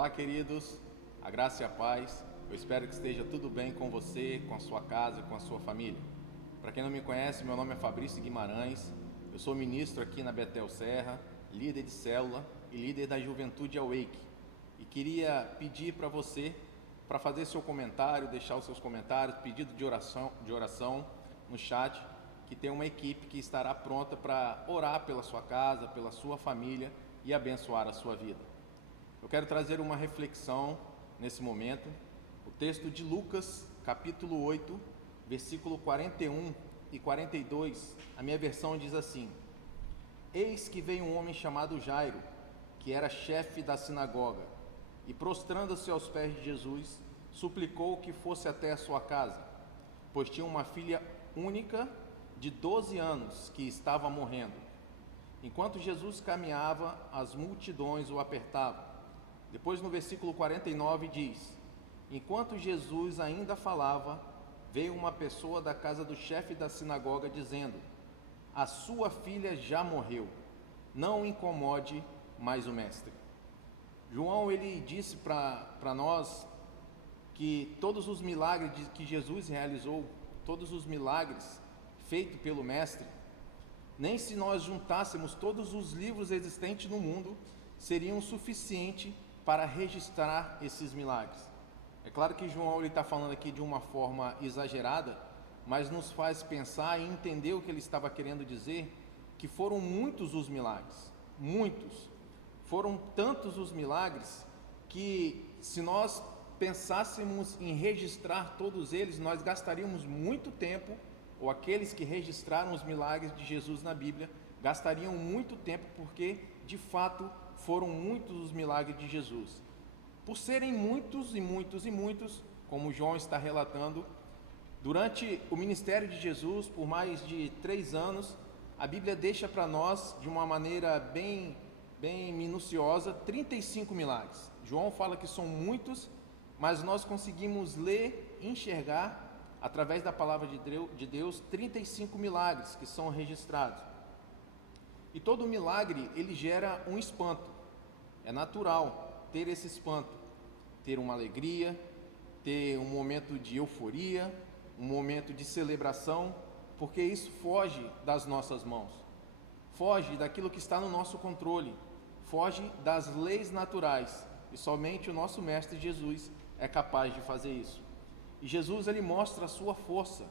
Olá, queridos, a graça e a paz. Eu espero que esteja tudo bem com você, com a sua casa e com a sua família. Para quem não me conhece, meu nome é Fabrício Guimarães. Eu sou ministro aqui na Betel Serra, líder de célula e líder da Juventude Awake. E queria pedir para você para fazer seu comentário, deixar os seus comentários, pedido de oração no chat, que tem uma equipe que estará pronta para orar pela sua casa, pela sua família e abençoar a sua vida. Eu quero trazer uma reflexão nesse momento, o texto de Lucas, capítulo 8, versículo 41 e 42, a minha versão diz assim: Eis que veio um homem chamado Jairo, que era chefe da sinagoga, e prostrando-se aos pés de Jesus, suplicou que fosse até a sua casa, pois tinha uma filha única de 12 anos que estava morrendo. Enquanto Jesus caminhava, as multidões o apertavam. Depois no versículo 49 diz: Enquanto Jesus ainda falava, veio uma pessoa da casa do chefe da sinagoga dizendo: A sua filha já morreu, não incomode mais o mestre. João, ele disse para nós que todos os milagres que Jesus realizou, todos os milagres feitos pelo mestre, nem se nós juntássemos todos os livros existentes no mundo, seriam suficientes para registrar esses milagres. É claro que João está falando aqui de uma forma exagerada, mas nos faz pensar e entender o que ele estava querendo dizer, que foram muitos os milagres, muitos. Foram tantos os milagres que, se nós pensássemos em registrar todos eles, nós gastaríamos muito tempo, ou aqueles que registraram os milagres de Jesus na Bíblia, gastariam muito tempo, porque, de fato, foram muitos os milagres de Jesus. Por serem muitos e muitos e muitos, como João está relatando, durante o ministério de Jesus, por mais de 3 anos, a Bíblia deixa para nós, de uma maneira bem minuciosa, 35 milagres. João fala que são muitos, mas nós conseguimos ler e enxergar, através da palavra de Deus, 35 milagres que são registrados. E todo milagre, ele gera um espanto. É natural ter esse espanto, ter uma alegria, ter um momento de euforia, um momento de celebração, porque isso foge das nossas mãos, foge daquilo que está no nosso controle, foge das leis naturais, e somente o nosso Mestre Jesus é capaz de fazer isso. E Jesus, ele mostra a sua força,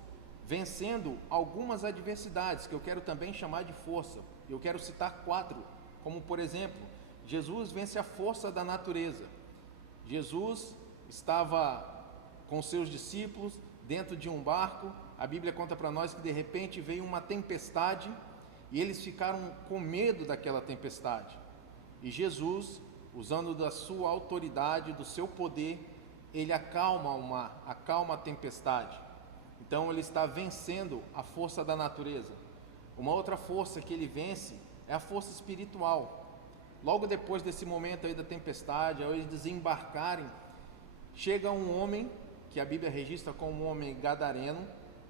vencendo algumas adversidades, que eu quero também chamar de força. Eu quero citar 4, como por exemplo, Jesus vence a força da natureza. Jesus estava com seus discípulos dentro de um barco. A Bíblia conta para nós que de repente veio uma tempestade e eles ficaram com medo daquela tempestade. E Jesus, usando da sua autoridade, do seu poder, ele acalma o mar, acalma a tempestade. Então ele está vencendo a força da natureza. Uma outra força que ele vence é a força espiritual. Logo depois desse momento aí da tempestade, ao eles desembarcarem, chega um homem, que a Bíblia registra como um homem gadareno,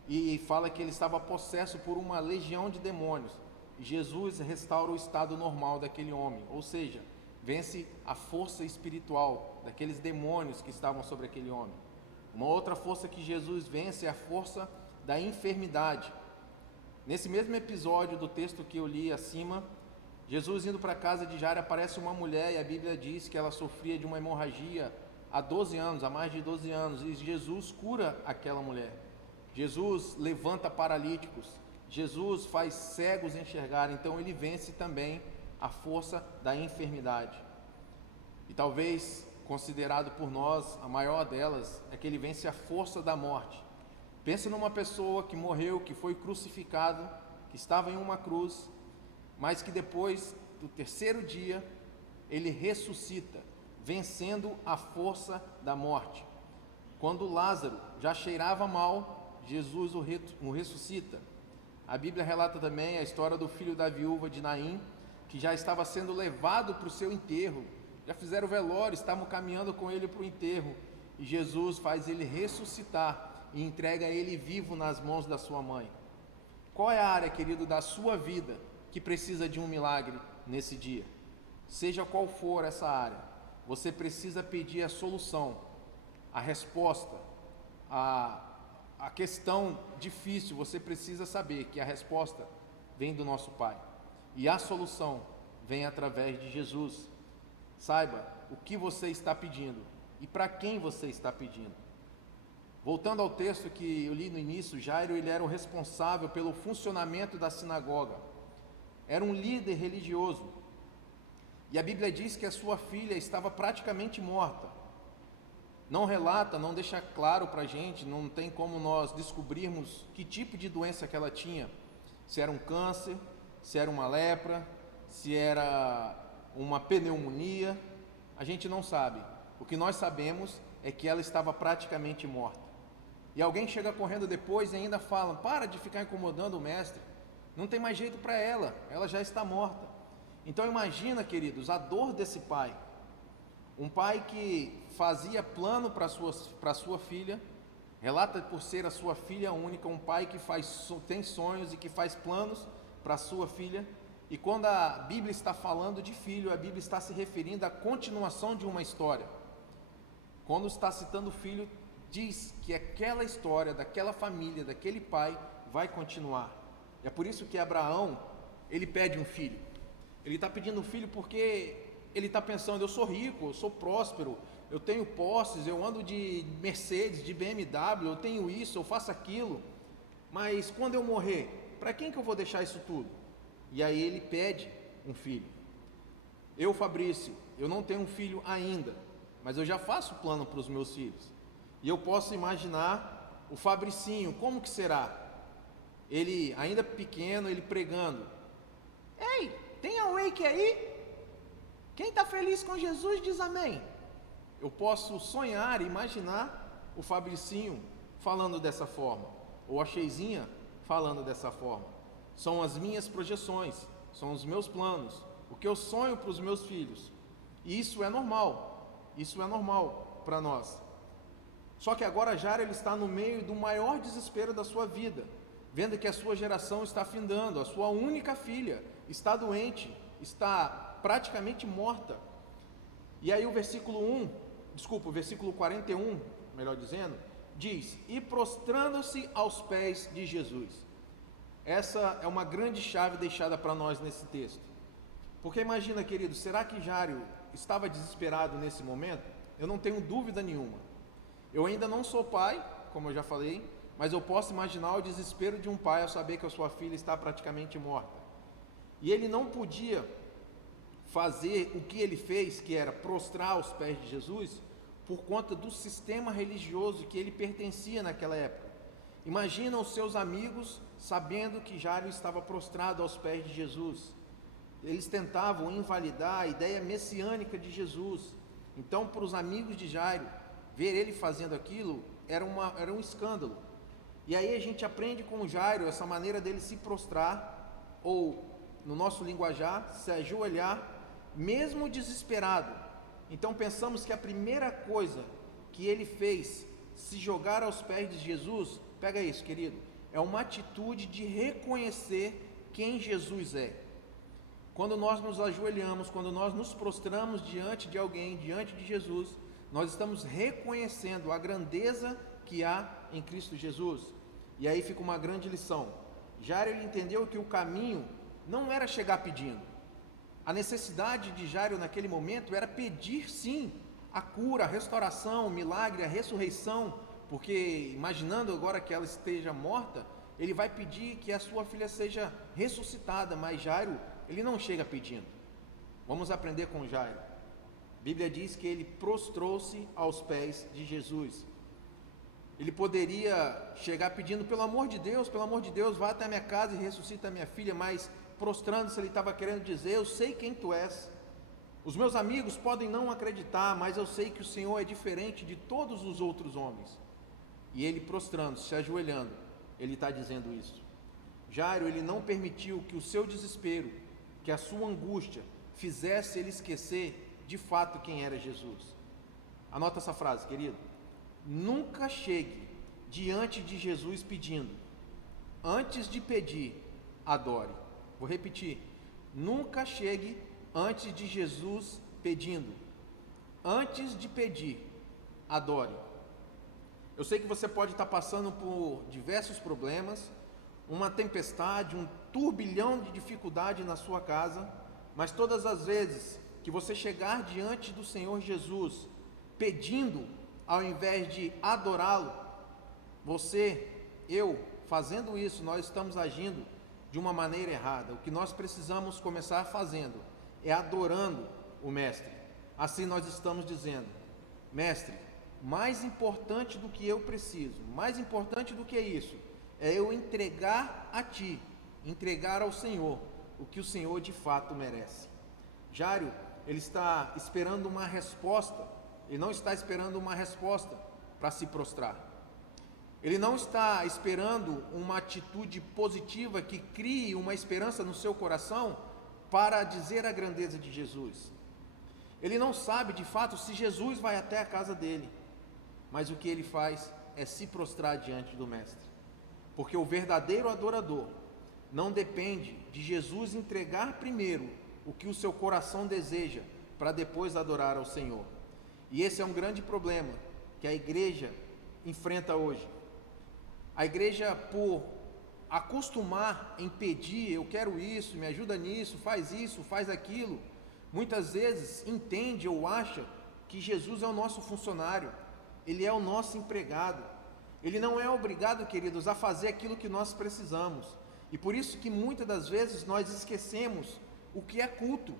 e fala que ele estava possesso por uma legião de demônios. E Jesus restaura o estado normal daquele homem, ou seja, vence a força espiritual daqueles demônios que estavam sobre aquele homem. Uma outra força que Jesus vence é a força da enfermidade. Nesse mesmo episódio do texto que eu li acima, Jesus indo para a casa de Jairo, aparece uma mulher, e a Bíblia diz que ela sofria de uma hemorragia há 12 anos, há mais de 12 anos, e Jesus cura aquela mulher. Jesus levanta paralíticos, Jesus faz cegos enxergar, então ele vence também a força da enfermidade. E talvez, considerado por nós, a maior delas, é que ele vence a força da morte. Pense numa pessoa que morreu, que foi crucificado, que estava em uma cruz, mas que depois do 3º dia, ele ressuscita, vencendo a força da morte. Quando Lázaro já cheirava mal, Jesus o ressuscita. A Bíblia relata também a história do filho da viúva de Naim, que já estava sendo levado para o seu enterro, já fizeram o velório, estavam caminhando com ele para o enterro, e Jesus faz ele ressuscitar e entrega ele vivo nas mãos da sua mãe. Qual é a área, querido, da sua vida que precisa de um milagre nesse dia? Seja qual for essa área, você precisa pedir a solução, a resposta, a questão difícil, você precisa saber que a resposta vem do nosso Pai. E a solução vem através de Jesus. Saiba o que você está pedindo e para quem você está pedindo. Voltando ao texto que eu li no início, Jairo, ele era o responsável pelo funcionamento da sinagoga. Era um líder religioso. E a Bíblia diz que a sua filha estava praticamente morta. Não relata, não deixa claro para a gente, não tem como nós descobrirmos que tipo de doença que ela tinha. Se era um câncer, se era uma lepra, se era uma pneumonia, a gente não sabe. O que nós sabemos é que ela estava praticamente morta. E alguém chega correndo depois e ainda fala: para de ficar incomodando o mestre, não tem mais jeito para ela já está morta. Então imagina, queridos, a dor desse pai. Um pai que fazia plano para sua filha, relata por ser a sua filha única, um pai que tem sonhos e que faz planos para a sua filha. E quando a Bíblia está falando de filho, a Bíblia está se referindo à continuação de uma história. Quando está citando filho, diz que aquela história, daquela família, daquele pai, vai continuar. É por isso que Abraão, ele pede um filho. Ele está pedindo um filho porque ele está pensando: eu sou rico, eu sou próspero, eu tenho posses, eu ando de Mercedes, de BMW, eu tenho isso, eu faço aquilo. Mas quando eu morrer, para quem que eu vou deixar isso tudo? E aí ele pede um filho. Eu, Fabrício, eu não tenho um filho ainda, mas eu já faço plano para os meus filhos. E eu posso imaginar o Fabricinho, como que será? Ele ainda pequeno, ele pregando: ei, tem a Wake aí? Quem está feliz com Jesus diz amém. Eu posso sonhar, imaginar o Fabricinho falando dessa forma, ou a Cheizinha falando dessa forma. São as minhas projeções, são os meus planos, o que eu sonho para os meus filhos. E isso é normal para nós. Só que agora Jairo, ele está no meio do maior desespero da sua vida, vendo que a sua geração está findando, a sua única filha está doente, está praticamente morta. E aí o versículo 41, melhor dizendo, diz: e prostrando-se aos pés de Jesus. Essa é uma grande chave deixada para nós nesse texto. Porque imagina, querido, será que Jairo estava desesperado nesse momento? Eu não tenho dúvida nenhuma. Eu ainda não sou pai, como eu já falei, mas eu posso imaginar o desespero de um pai ao saber que a sua filha está praticamente morta. E ele não podia fazer o que ele fez, que era prostrar aos pés de Jesus, por conta do sistema religioso que ele pertencia naquela época. Imagina os seus amigos sabendo que Jairo estava prostrado aos pés de Jesus. Eles tentavam invalidar a ideia messiânica de Jesus. Então, para os amigos de Jairo, ver ele fazendo aquilo era um escândalo. E aí a gente aprende com Jairo essa maneira dele se prostrar, ou no nosso linguajar, se ajoelhar, mesmo desesperado. Então pensamos que a primeira coisa que ele fez, se jogar aos pés de Jesus, pega isso, querido, é uma atitude de reconhecer quem Jesus é. Quando nós nos ajoelhamos, quando nós nos prostramos diante de alguém, diante de Jesus, nós estamos reconhecendo a grandeza que há em Cristo Jesus. E aí fica uma grande lição. Jairo, ele entendeu que o caminho não era chegar pedindo. A necessidade de Jairo naquele momento era pedir sim a cura, a restauração, o milagre, a ressurreição, porque imaginando agora que ela esteja morta, ele vai pedir que a sua filha seja ressuscitada, mas Jairo, ele não chega pedindo. Vamos aprender com Jairo. A Bíblia diz que ele prostrou-se aos pés de Jesus. Ele poderia chegar pedindo: pelo amor de Deus, vá até a minha casa e ressuscita a minha filha, mas prostrando-se, ele estava querendo dizer: eu sei quem tu és. Os meus amigos podem não acreditar, mas eu sei que o Senhor é diferente de todos os outros homens. E ele prostrando-se, se ajoelhando, ele está dizendo isso. Jairo, ele não permitiu que o seu desespero, que a sua angústia, fizesse ele esquecer de fato quem era Jesus. Anota essa frase, querido. Nunca chegue diante de Jesus pedindo. Antes de pedir, adore. Vou repetir. Nunca chegue antes de Jesus pedindo. antes de pedir, adore. Eu sei que você pode estar passando por diversos problemas, uma tempestade, um turbilhão de dificuldade na sua casa, mas todas as vezes que você chegar diante do Senhor Jesus, pedindo, ao invés de adorá-lo, fazendo isso, nós estamos agindo de uma maneira errada. O que nós precisamos começar fazendo é adorando o Mestre. Assim nós estamos dizendo: Mestre, mais importante do que eu preciso, mais importante do que isso, é eu entregar a Ti, entregar ao Senhor o que o Senhor de fato merece. Jário, ele está esperando uma resposta, ele não está esperando uma resposta para se prostrar. Ele não está esperando uma atitude positiva que crie uma esperança no seu coração para dizer a grandeza de Jesus. Ele não sabe de fato se Jesus vai até a casa dele, mas o que ele faz é se prostrar diante do Mestre. Porque o verdadeiro adorador não depende de Jesus entregar primeiro o que o seu coração deseja, para depois adorar ao Senhor. E esse é um grande problema que a igreja enfrenta hoje. A igreja, por acostumar em pedir, eu quero isso, me ajuda nisso, faz aquilo, muitas vezes entende ou acha que Jesus é o nosso funcionário, Ele é o nosso empregado. Ele não é obrigado, queridos, a fazer aquilo que nós precisamos. E por isso que muitas das vezes nós esquecemos o que é culto.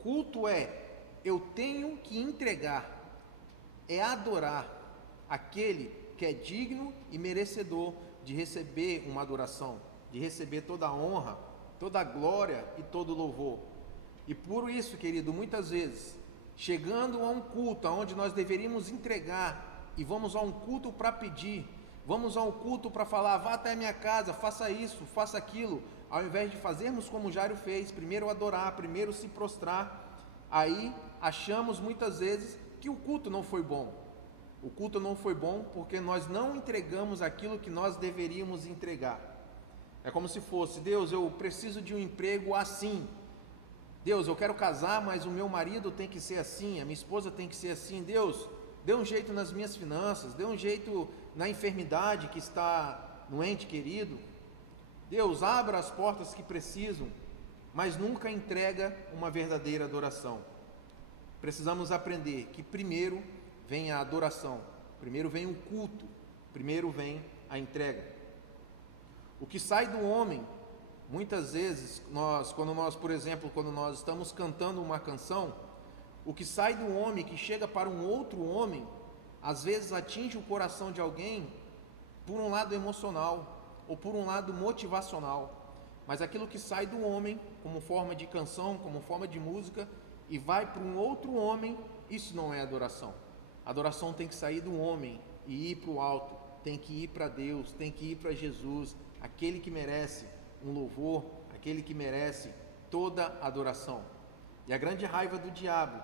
Culto é, eu tenho que entregar, é adorar aquele que é digno e merecedor de receber uma adoração, de receber toda a honra, toda a glória e todo o louvor. E por isso, querido, muitas vezes, chegando a um culto onde nós deveríamos entregar, e vamos a um culto para pedir, vamos a um culto para falar, vá até a minha casa, faça isso, faça aquilo, ao invés de fazermos como Jário fez, primeiro adorar, primeiro se prostrar, aí achamos muitas vezes que o culto não foi bom. O culto não foi bom porque nós não entregamos aquilo que nós deveríamos entregar. É como se fosse: Deus, eu preciso de um emprego assim. Deus, eu quero casar, mas o meu marido tem que ser assim, a minha esposa tem que ser assim. Deus, dê um jeito nas minhas finanças, dê um jeito na enfermidade que está no ente querido. Deus, abra as portas que precisam, mas nunca entrega uma verdadeira adoração. Precisamos aprender que primeiro vem a adoração, primeiro vem o culto, primeiro vem a entrega. O que sai do homem, muitas vezes, quando nós estamos cantando uma canção, o que sai do homem, que chega para um outro homem, às vezes atinge o coração de alguém por um lado emocional ou por um lado motivacional, mas aquilo que sai do homem como forma de canção, como forma de música, e vai para um outro homem, isso não é adoração. A adoração tem que sair do homem e ir para o alto, tem que ir para Deus, tem que ir para Jesus, aquele que merece um louvor, aquele que merece toda adoração. E a grande raiva do diabo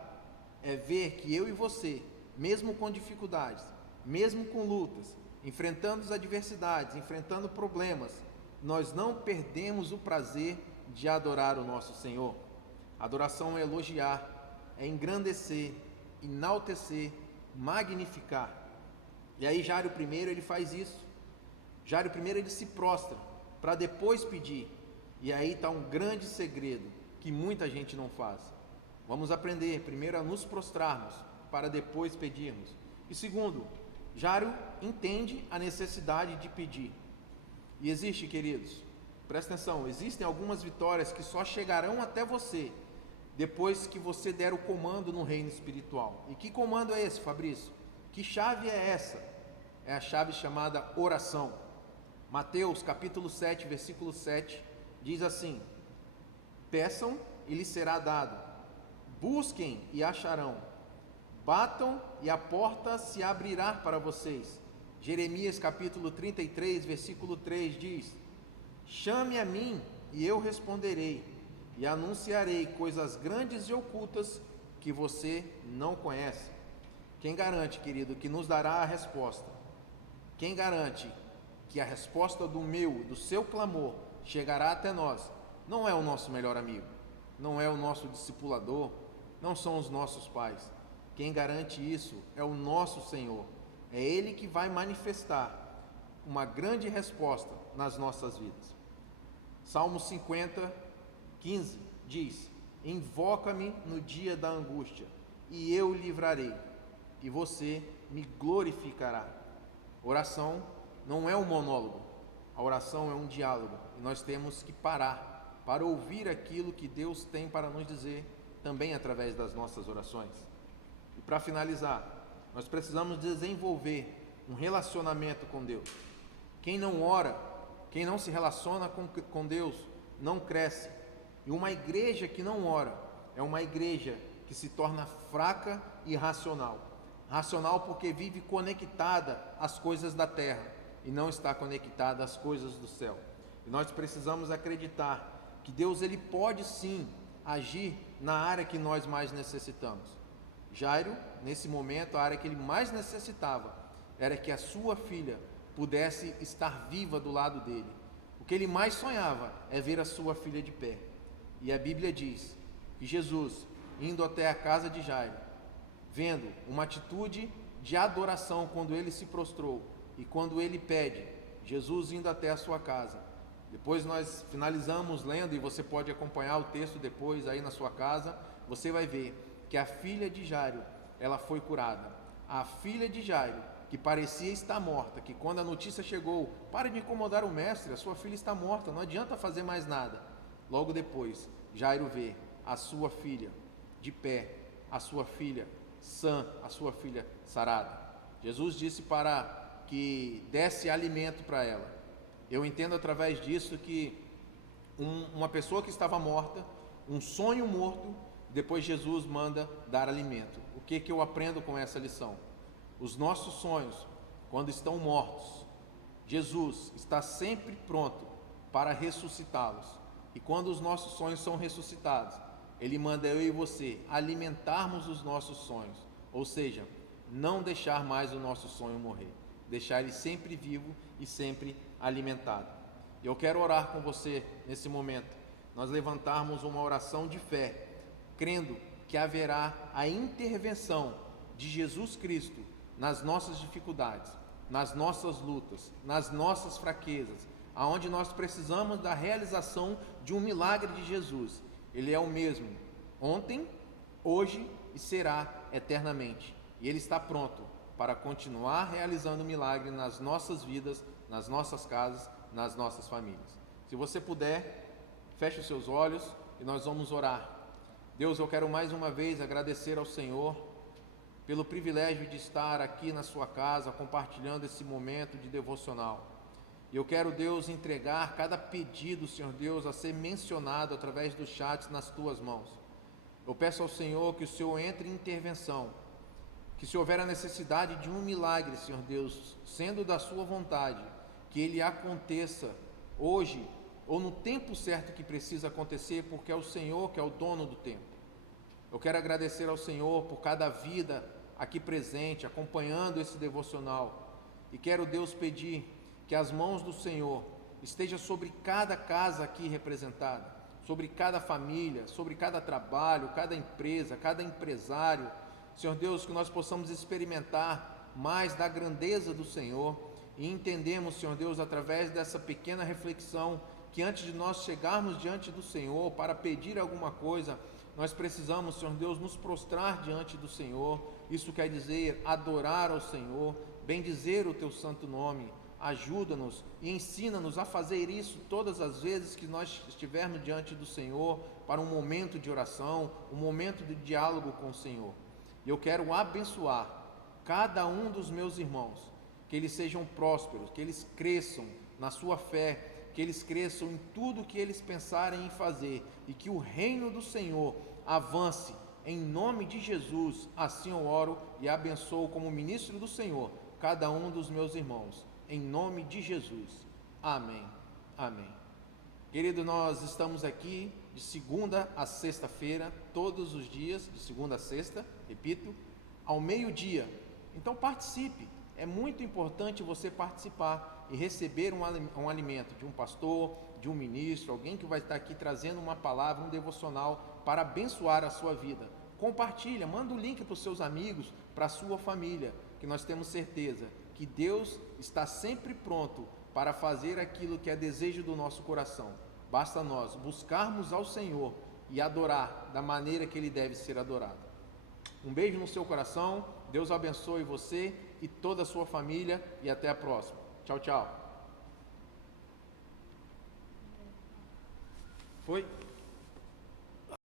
é ver que eu e você, mesmo com dificuldades, mesmo com lutas, enfrentando as adversidades, enfrentando problemas, nós não perdemos o prazer de adorar o nosso Senhor. Adoração é elogiar, é engrandecer, enaltecer, magnificar. E aí Jário primeiro ele faz isso. Jário primeiro ele se prostra para depois pedir. E aí está um grande segredo que muita gente não faz. Vamos aprender primeiro a nos prostrarmos para depois pedirmos. E segundo, Jário entende a necessidade de pedir. E existe, queridos, presta atenção, existem algumas vitórias que só chegarão até você depois que você der o comando no reino espiritual. E que comando é esse, Fabrício? Que chave é essa? É a chave chamada oração. Mateus capítulo 7, versículo 7, diz assim: peçam e lhes será dado, busquem e acharão, batam e a porta se abrirá para vocês. Jeremias capítulo 33, versículo 3 diz: chame a mim e eu responderei, e anunciarei coisas grandes e ocultas que você não conhece. Quem garante, querido, que nos dará a resposta? Quem garante que a resposta do seu clamor chegará até nós? Não é o nosso melhor amigo, não é o nosso discipulador, não são os nossos pais. quem garante isso é o nosso Senhor. É Ele que vai manifestar uma grande resposta nas nossas vidas. Salmo 50, 15 diz: invoca-me no dia da angústia, e eu o livrarei, e você me glorificará. Oração não é um monólogo, a oração é um diálogo, e nós temos que parar para ouvir aquilo que Deus tem para nos dizer, também através das nossas orações. E para finalizar, nós precisamos desenvolver um relacionamento com Deus. Quem não ora, quem não se relaciona com Deus, não cresce. E uma igreja que não ora é uma igreja que se torna fraca e racional. Racional porque vive conectada às coisas da terra e não está conectada às coisas do céu. E nós precisamos acreditar que Deus ele pode sim agir na área que nós mais necessitamos. Jairo, nesse momento, a área que ele mais necessitava era que a sua filha pudesse estar viva do lado dele. O que ele mais sonhava é ver a sua filha de pé. E a Bíblia diz que Jesus, indo até a casa de Jairo, vendo uma atitude de adoração quando ele se prostrou e quando ele pede, Jesus indo até a sua casa. Depois nós finalizamos lendo, e você pode acompanhar o texto depois aí na sua casa, você vai ver que a filha de Jairo, ela foi curada. A filha de Jairo, que parecia estar morta, que quando a notícia chegou, pare de incomodar o mestre, a sua filha está morta, não adianta fazer mais nada. Logo depois, Jairo vê a sua filha de pé, a sua filha sã, a sua filha sarada. Jesus disse para que desse alimento para ela. Eu entendo através disso que uma pessoa que estava morta, um sonho morto, depois Jesus manda dar alimento. O que eu aprendo com essa lição? Os nossos sonhos, quando estão mortos, Jesus está sempre pronto para ressuscitá-los. E quando os nossos sonhos são ressuscitados, Ele manda eu e você alimentarmos os nossos sonhos. Ou seja, não deixar mais o nosso sonho morrer. Deixar ele sempre vivo e sempre alimentado. Eu quero orar com você nesse momento. Nós levantarmos uma oração de fé, crendo que haverá a intervenção de Jesus Cristo nas nossas dificuldades, nas nossas lutas, nas nossas fraquezas, aonde nós precisamos da realização de um milagre de Jesus. Ele é o mesmo ontem, hoje e será eternamente. E Ele está pronto para continuar realizando milagre nas nossas vidas, nas nossas casas, nas nossas famílias. Se você puder, feche os seus olhos e nós vamos orar. Deus, eu quero mais uma vez agradecer ao Senhor pelo privilégio de estar aqui na sua casa, compartilhando esse momento de devocional. E eu quero, Deus, entregar cada pedido, Senhor Deus, a ser mencionado através do chat nas tuas mãos. Eu peço ao Senhor que o Senhor entre em intervenção, que se houver a necessidade de um milagre, Senhor Deus, sendo da sua vontade, que ele aconteça hoje ou no tempo certo que precisa acontecer, porque é o Senhor que é o dono do tempo. Eu quero agradecer ao Senhor por cada vida aqui presente, acompanhando esse devocional, e quero, Deus, pedir que as mãos do Senhor estejam sobre cada casa aqui representada, sobre cada família, sobre cada trabalho, cada empresa, cada empresário. Senhor Deus, que nós possamos experimentar mais da grandeza do Senhor e entendemos, Senhor Deus, através dessa pequena reflexão, que antes de nós chegarmos diante do Senhor para pedir alguma coisa, nós precisamos, Senhor Deus, nos prostrar diante do Senhor. Isso quer dizer adorar ao Senhor, bendizer o Teu santo nome. Ajuda-nos e ensina-nos a fazer isso todas as vezes que nós estivermos diante do Senhor, para um momento de oração, um momento de diálogo com o Senhor. E eu quero abençoar cada um dos meus irmãos, que eles sejam prósperos, que eles cresçam na sua fé, que eles cresçam em tudo que eles pensarem em fazer, e que o reino do Senhor avance, em nome de Jesus. Assim eu oro e abençoo como ministro do Senhor cada um dos meus irmãos, em nome de Jesus. Amém. Amém. Querido, nós estamos aqui de segunda a sexta-feira, todos os dias, de segunda a sexta, repito, ao meio-dia. Então participe, é muito importante você participar e receber um alimento de um pastor, de um ministro, alguém que vai estar aqui trazendo uma palavra, um devocional para abençoar a sua vida. compartilha, manda o link para os seus amigos, para a sua família, que nós temos certeza que Deus está sempre pronto para fazer aquilo que é desejo do nosso coração. Basta nós buscarmos ao Senhor e adorar da maneira que Ele deve ser adorado. Um beijo no seu coração, Deus abençoe você e toda a sua família e até a próxima. Tchau, tchau. Foi?